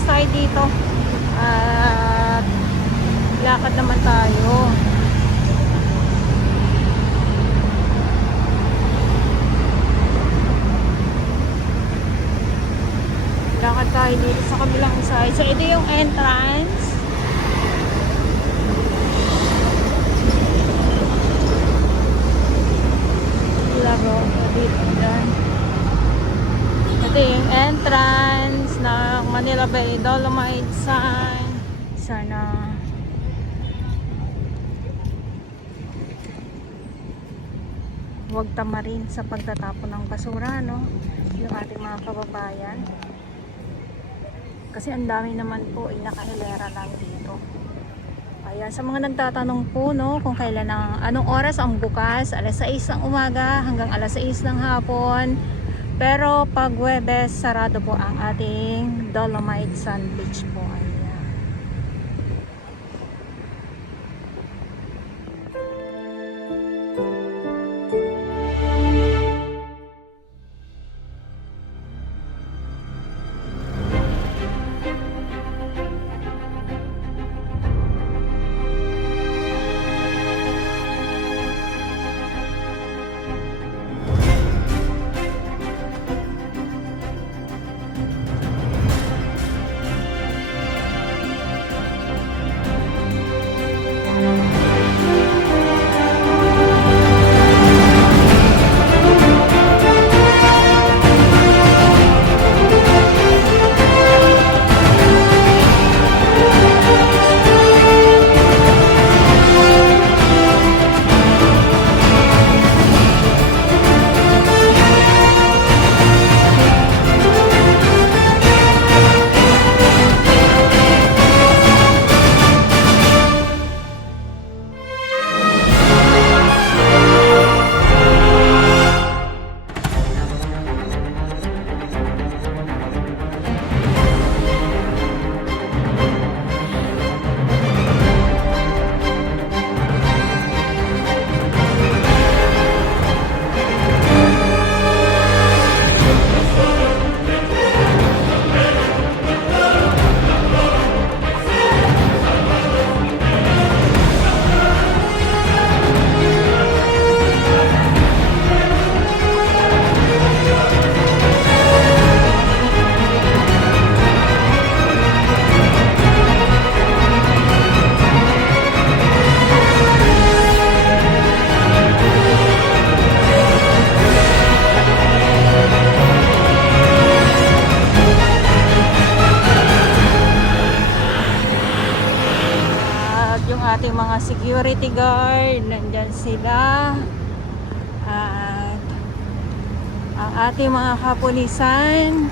Lalabas tayo dito. At lakad naman tayo. Lakad tayo dito sa kabilang side. So ito yung entrance. Laro dito dyan. Ito yung entrance ng Manila Bay Dolomite sign. Sana huwag tamarin sa pagtatapon ng basura, no? Yung ating mga kababayan. Kasi ang dami naman po ay nakahilera lang dito. Ayan, sa mga nagtatanong po, no, kung kailan anong oras ang bukas, alas 6 ng umaga hanggang alas 6 ng hapon. Pero pag Huwebes, sarado po ang ating Dolomite Sand Beach po. Ayan. Ating mga security guard, nandyan sila. At ang ating mga kapulisan,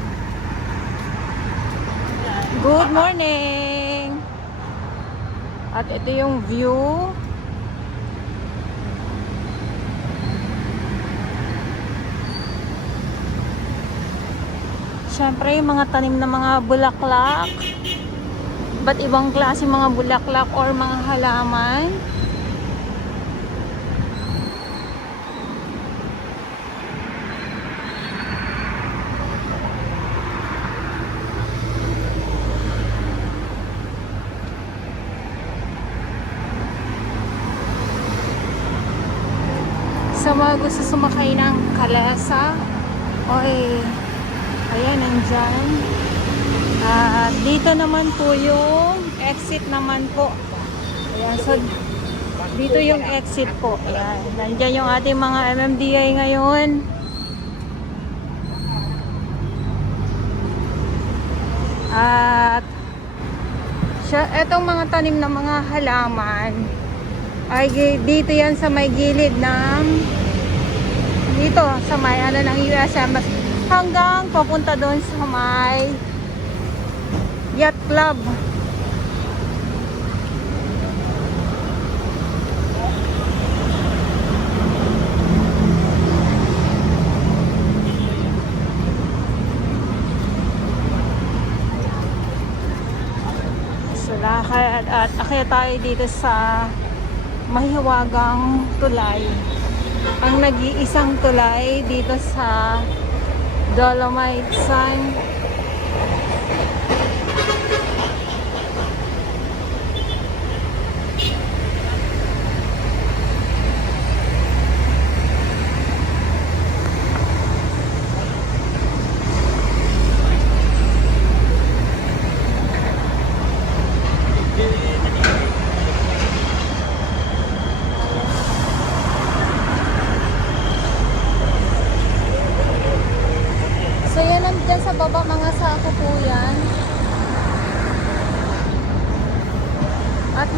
good morning. At ito yung view. Siyempre yung mga tanim na mga bulaklak, ba't ibang klase mga bulaklak or mga halaman. Sa mga gusto sumakay ng kalesa, oy, ayan, nandyan. Dito naman po yung exit naman po. Ayan, so dito yung exit po. Ayan, nandyan yung ating mga MMDA ngayon. At etong mga tanim na mga halaman ay dito yan sa may gilid ng dito sa may ng USM hanggang papunta doon sa may Yacht Club. So lakad at akyat tayo dito sa mahiwagang tulay. Ang nag-iisang tulay dito sa Dolomite Sign.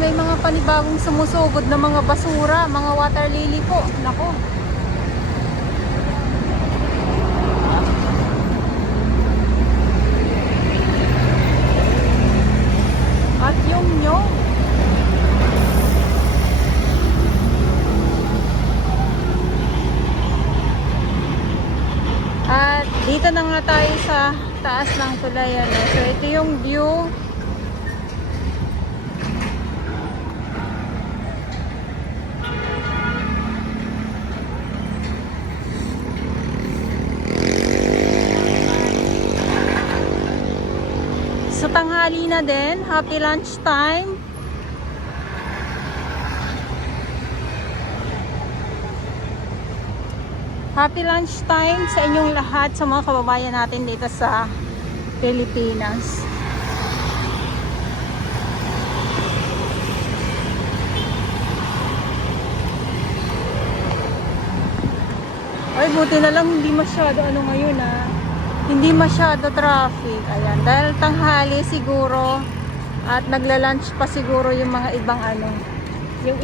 may mga panibagong sumusugod na mga basura, mga water lily po. Nako. At yung nyong. At dito na nga tayo sa taas ng tulay. Ano? So ito yung view. So tanghali na din. Happy lunch time. Happy lunch time sa inyong lahat, sa mga kababayan natin dito sa Pilipinas. Ay, buti na lang hindi masyado ngayon hindi masyado traffic. Ayan, dahil tanghali siguro at nagla-lunch pa siguro yung mga ibang yung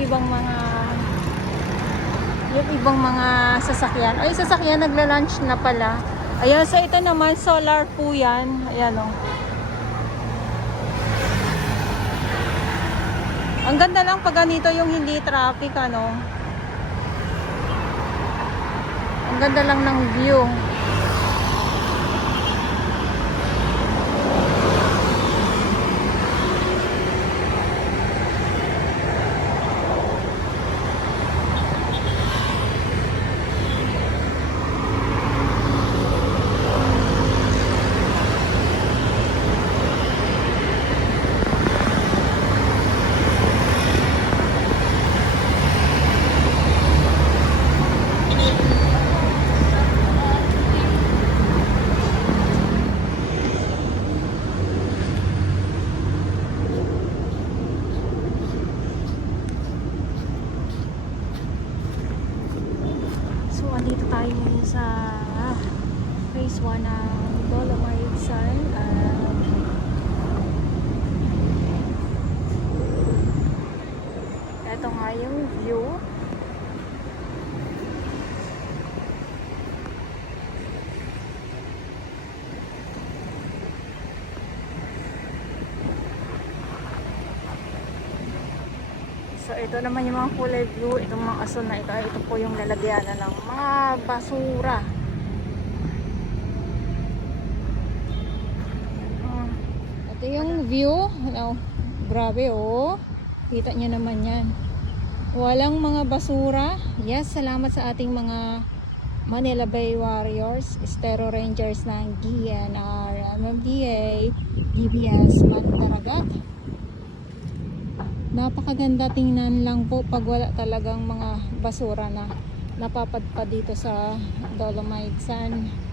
ibang mga sasakyan. Ay, sasakyan nagla-lunch na pala. Ayan, so ito naman solar po yan. Ayan o. Ang ganda lang pag ganito yung hindi traffic Ang ganda lang ng view. Dito tayo ngayon sa phase 1 ng Dolomite Sun. Ito nga yung view. So ito naman yung mga kulay blue, itong mga aso na ito po yung lalagyanan ng mga basura. Ito yung view, grabe kita nyo naman yan. Walang mga basura. Yes, salamat sa ating mga Manila Bay Warriors, Estero Rangers ng DNR, MMDA, DBS, Mandaragat. Napakaganda tingnan lang po pag wala talagang mga basura na napapadpad dito sa Dolomite Sun.